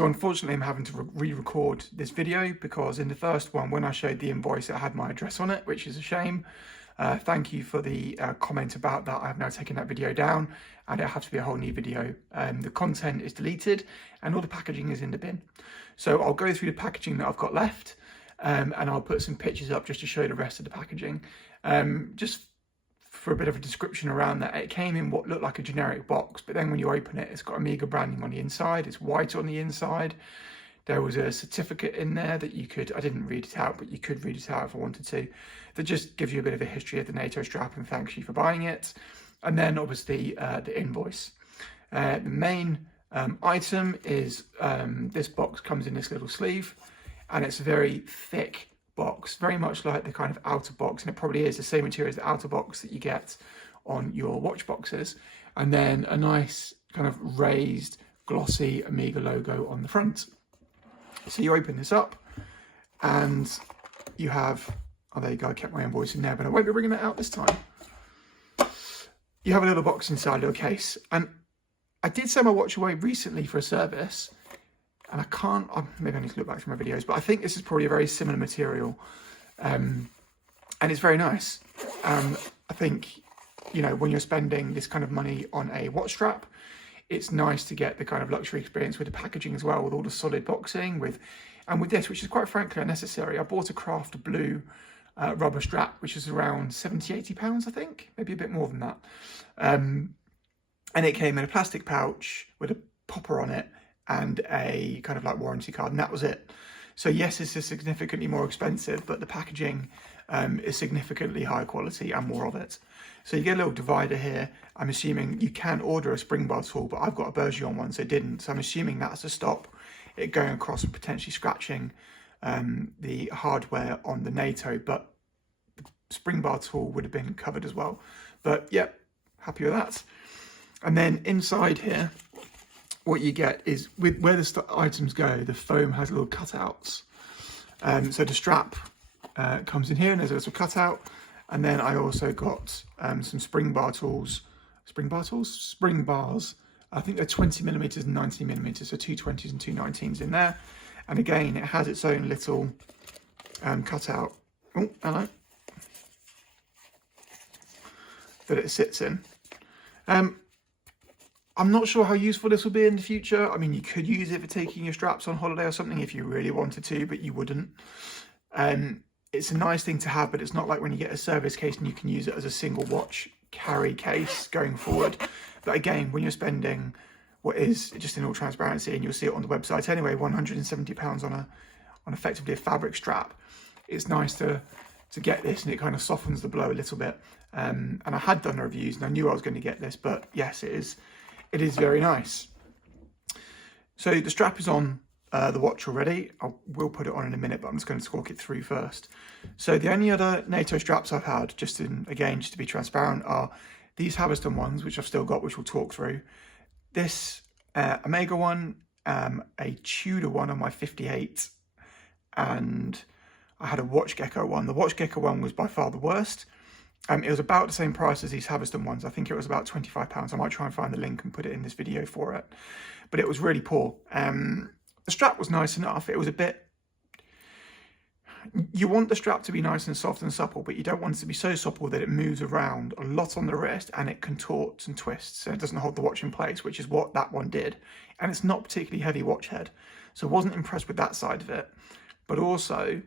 So unfortunately, I'm having to re-record this video because in the first one, when I showed the invoice, it had my address on it, which is a shame. Thank you for the comment about that. I've now taken that video down and it'll have to be a whole new video. The content is deleted and all the packaging is in the bin. So I'll go through the packaging that I've got left and I'll put some pictures up just to show the rest of the packaging. Just for a bit of a description around that, it came in what looked like a generic box, but then when you open it, it's got Omega branding on the inside, it's white on the inside. There was a certificate in there that you could, I didn't read it out, but you could read it out if I wanted to, that just gives you a bit of a history of the NATO strap and thanks you for buying it. And then obviously the invoice. The main item is this box comes in this little sleeve and it's a very thick box, very much like the kind of outer box, and it probably is the same material as the outer box that you get on your watch boxes, and then a nice kind of raised glossy Omega logo on the front. So you open this up and you have, oh there you go, I kept my invoice in there, but I won't be bringing that out this time. You have a little box inside, a little case, and I did send my watch away recently for a service, and I can't, maybe I need to look back through my videos, but I think this is probably a very similar material, and it's very nice. I think, you know, when you're spending this kind of money on a watch strap, it's nice to get the kind of luxury experience with the packaging as well, with all the solid boxing, and with this, which is quite frankly unnecessary. I bought a craft blue rubber strap, which is around 70, 80 pounds, I think, maybe a bit more than that. And it came in a plastic pouch with a popper on it, and a kind of like warranty card, and that was it. So yes, this is significantly more expensive, but the packaging is significantly higher quality and more of it. So you get a little divider here. I'm assuming you can order a spring bar tool, but I've got a Bergeron one, so it didn't. So I'm assuming that's to stop it going across and potentially scratching the hardware on the NATO, but the spring bar tool would have been covered as well. But yeah, happy with that. And then inside here, what you get is, with where the items go, the foam has little cutouts. So the strap comes in here and there's a little cutout. And then I also got some spring bars. I think they're 20 millimeters and 90 millimeters, so 220s and 219s in there. And again, it has its own little cutout. Oh, hello. That it sits in. I'm not sure how useful this will be in the future. I mean, you could use it for taking your straps on holiday or something if you really wanted to, but you wouldn't. It's a nice thing to have, but it's not like when you get a service case and you can use it as a single watch carry case going forward. But again, when you're spending what is, just in all transparency, and you'll see it on the website anyway, £170 on effectively a fabric strap, it's nice to get this, and it kind of softens the blow a little bit. And I had done the reviews and I knew I was going to get this, but yes, it is very nice. So the strap is on the watch already. I will put it on in a minute, but I'm just going to talk it through first. So the only other NATO straps I've had, just to be transparent, are these Haverston ones, which I've still got, which we'll talk through. This Omega one, a Tudor one on my 58, and I had a Watch Gecko one. The Watch Gecko one was by far the worst. It was about the same price as these Haverston ones. I think it was about £25. I might try and find the link and put it in this video for it. But it was really poor. The strap was nice enough. It was a bit... You want the strap to be nice and soft and supple, but you don't want it to be so supple that it moves around a lot on the wrist and it contorts and twists and it doesn't hold the watch in place, which is what that one did. And it's not particularly heavy watch head. So I wasn't impressed with that side of it. But also...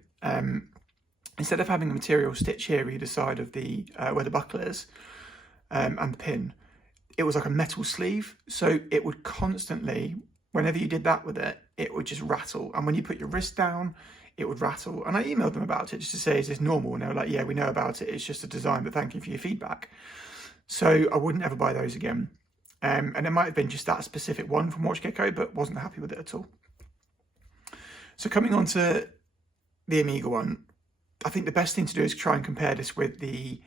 instead of having a material stitch here either side of the where the buckle is and the pin, it was like a metal sleeve, so it would constantly, whenever you did that with it, it would just rattle, and when you put your wrist down, it would rattle. And I emailed them about it just to say, is this normal? And they were like, yeah, we know about it, it's just a design, but thank you for your feedback. So I wouldn't ever buy those again. And it might have been just that specific one from Watch Gecko, but wasn't happy with it at all. So coming on to the Omega one, I think the best thing to do is try and compare this with the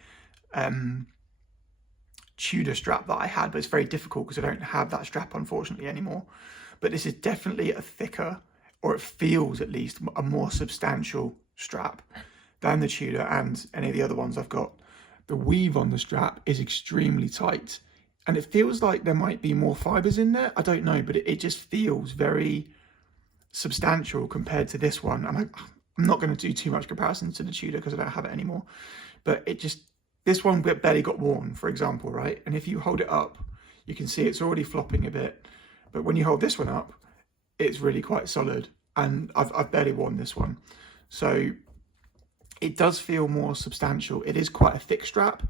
Tudor strap that I had, but it's very difficult because I don't have that strap unfortunately anymore. But this is definitely a thicker, or it feels at least a more substantial strap than the Tudor and any of the other ones I've got. The weave on the strap is extremely tight and it feels like there might be more fibers in there. I don't know, but it just feels very substantial compared to this one. And I'm not going to do too much comparison to the Tudor because I don't have it anymore. But it just, this one barely got worn, for example, right? And if you hold it up, you can see it's already flopping a bit. But when you hold this one up, it's really quite solid. And I've barely worn this one. So it does feel more substantial. It is quite a thick strap.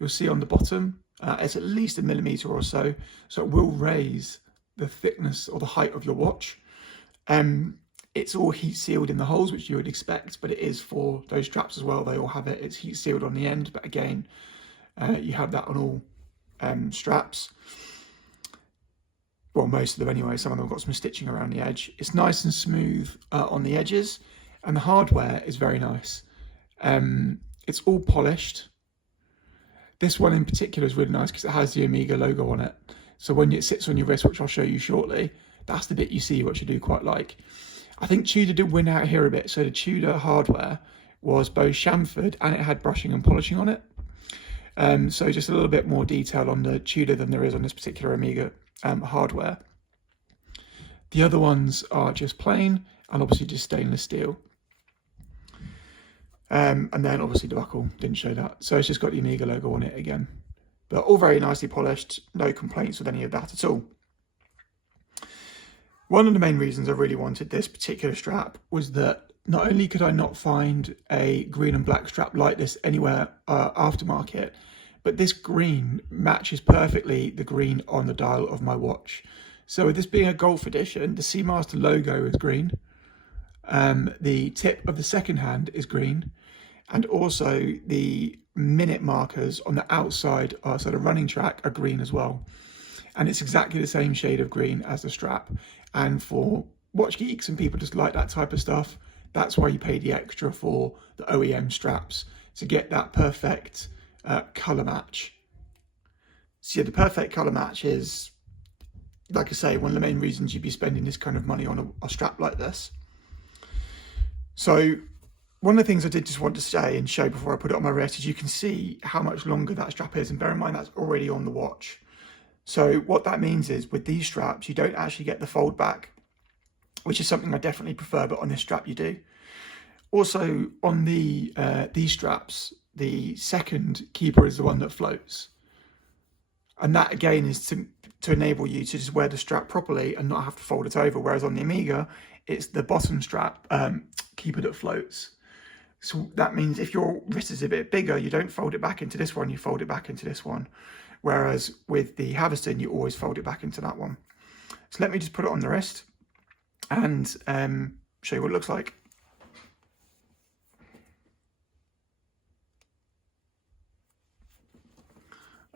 You'll see on the bottom, it's at least 1 millimeter or so. So it will raise the thickness or the height of your watch. It's all heat sealed in the holes, which you would expect, but it is for those straps as well. They all have it. It's heat sealed on the end, but again, you have that on all straps. Well, most of them anyway. Some of them have got some stitching around the edge. It's nice and smooth on the edges, and the hardware is very nice. It's all polished. This one in particular is really nice because it has the Omega logo on it. So when it sits on your wrist, which I'll show you shortly, that's the bit you see, which I do quite like. I think Tudor did win out here a bit. So the Tudor hardware was both chamfered and it had brushing and polishing on it. So just a little bit more detail on the Tudor than there is on this particular Omega hardware. The other ones are just plain and obviously just stainless steel. And then obviously the buckle didn't show that. So it's just got the Omega logo on it again. But all very nicely polished, no complaints with any of that at all. One of the main reasons I really wanted this particular strap was that not only could I not find a green and black strap like this anywhere aftermarket, but this green matches perfectly the green on the dial of my watch. So with this being a Golf edition, the Seamaster logo is green. The tip of the second hand is green. And also the minute markers on the outside, so the running track, are green as well. And it's exactly the same shade of green as the strap. And for watch geeks and people just like that type of stuff, that's why you pay the extra for the OEM straps, to get that perfect colour match. So yeah, the perfect colour match is, like I say, one of the main reasons you'd be spending this kind of money on a strap like this. So one of the things I did just want to say and show before I put it on my wrist is you can see how much longer that strap is, and bear in mind that's already on the watch. So what that means is with these straps, you don't actually get the fold back, which is something I definitely prefer, but on this strap you do. Also on the these straps, the second keeper is the one that floats. And that again is to enable you to just wear the strap properly and not have to fold it over. Whereas on the Omega, it's the bottom strap keeper that floats. So that means if your wrist is a bit bigger, you don't fold it back into this one, you fold it back into this one. Whereas with the Haverston, you always fold it back into that one. So let me just put it on the wrist and show you what it looks like.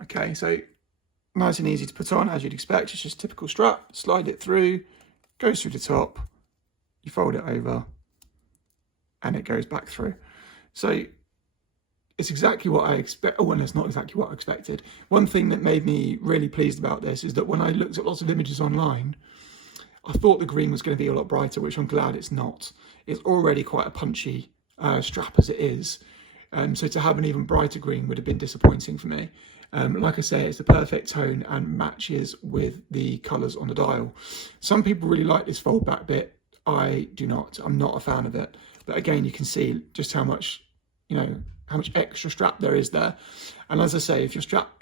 Okay, so nice and easy to put on, as you'd expect. It's just a typical strap. Slide it through, goes through the top, you fold it over, and it goes back through. So it's exactly what I expect. Oh, and it's not exactly what I expected. One thing that made me really pleased about this is that when I looked at lots of images online, I thought the green was going to be a lot brighter, which I'm glad it's not. It's already quite a punchy strap as it is. So to have an even brighter green would have been disappointing for me. Like I say, it's the perfect tone and matches with the colours on the dial. Some people really like this fold back bit. I do not. I'm not a fan of it. But again, you can see just how much, how much extra strap there is there. And as I say, if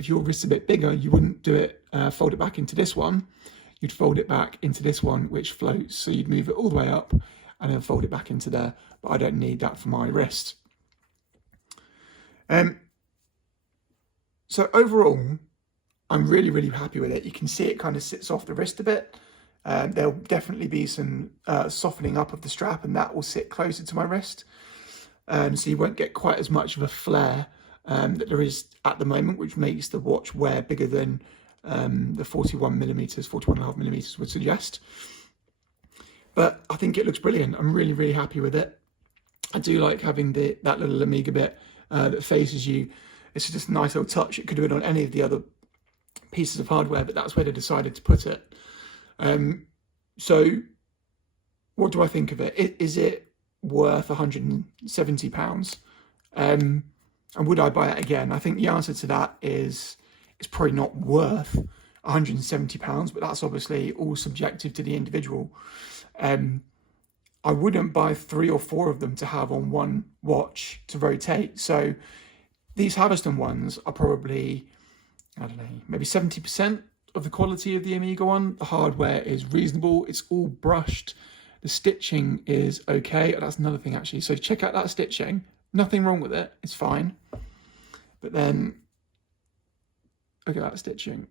your wrist's a bit bigger, you wouldn't do it, fold it back into this one. You'd fold it back into this one, which floats. So you'd move it all the way up and then fold it back into there. But I don't need that for my wrist. So overall, I'm really, really happy with it. You can see it kind of sits off the wrist a bit. There'll definitely be some softening up of the strap, and that will sit closer to my wrist. So you won't get quite as much of a flare that there is at the moment, which makes the watch wear bigger than the 41 millimeters, 41.5 millimeters would suggest. But I think it looks brilliant. I'm really, really happy with it. I do like having that little Omega bit that faces you. It's just a nice little touch. It could have been on any of the other pieces of hardware, but that's where they decided to put it. So what do I think of it? Is it worth £170? And would I buy it again? I think the answer to that is it's probably not worth £170, but that's obviously all subjective to the individual. I wouldn't buy 3 or 4 of them to have on one watch to rotate. So these Haverston ones are probably, I don't know, maybe 70% of the quality of the Amiga one. The hardware is reasonable. It's all brushed. The stitching is okay. That's another thing, actually. So check out that stitching. Nothing wrong with it. It's fine. But then, look at that stitching.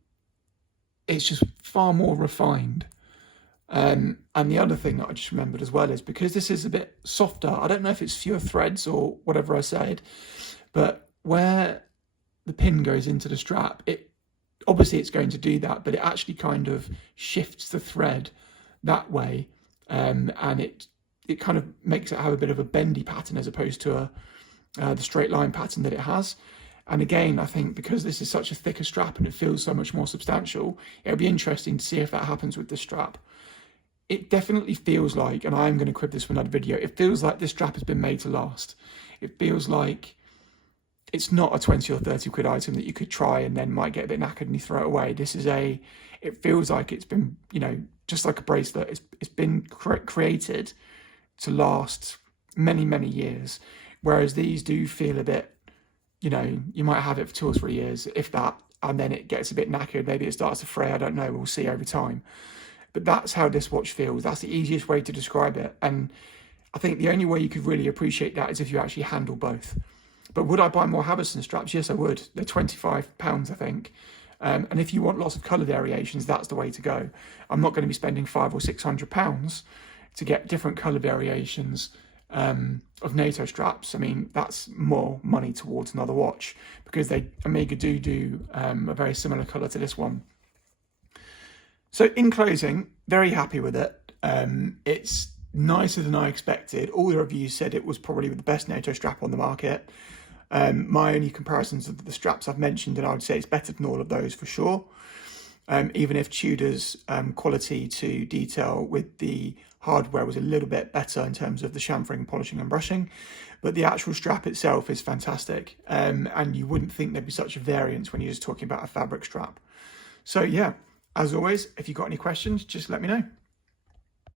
It's just far more refined. And the other thing that I just remembered as well is because this is a bit softer, I don't know if it's fewer threads or whatever I said, but where the pin goes into the strap, obviously it's going to do that, but it actually kind of shifts the thread that way, and it kind of makes it have a bit of a bendy pattern as opposed to the straight line pattern that it has. And again, I think because this is such a thicker strap and it feels so much more substantial, it'll be interesting to see if that happens with this strap. It definitely feels like, and I'm going to crib this for another video, it feels like this strap has been made to last. It feels like it's not a 20 or 30 quid item that you could try and then might get a bit knackered and you throw it away. It feels like it's been, just like a bracelet, it's been created to last many, many years. Whereas these do feel a bit, you might have it for 2 or 3 years, if that, and then it gets a bit knackered. Maybe it starts to fray, I don't know, we'll see over time. But that's how this watch feels. That's the easiest way to describe it. And I think the only way you could really appreciate that is if you actually handle both. But would I buy more Haverston straps? Yes, I would. They're £25, I think. And if you want lots of colour variations, that's the way to go. I'm not going to be spending £500 or £600 to get different colour variations of NATO straps. I mean, that's more money towards another watch because Amiga do a very similar colour to this one. So in closing, very happy with it. It's nicer than I expected. All the reviews said it was probably the best NATO strap on the market. My only comparisons of the straps I've mentioned, and I would say it's better than all of those for sure. Even if Tudor's quality to detail with the hardware was a little bit better in terms of the chamfering, polishing and brushing. But the actual strap itself is fantastic. And you wouldn't think there'd be such a variance when you're just talking about a fabric strap. So yeah. As always, if you've got any questions, just let me know.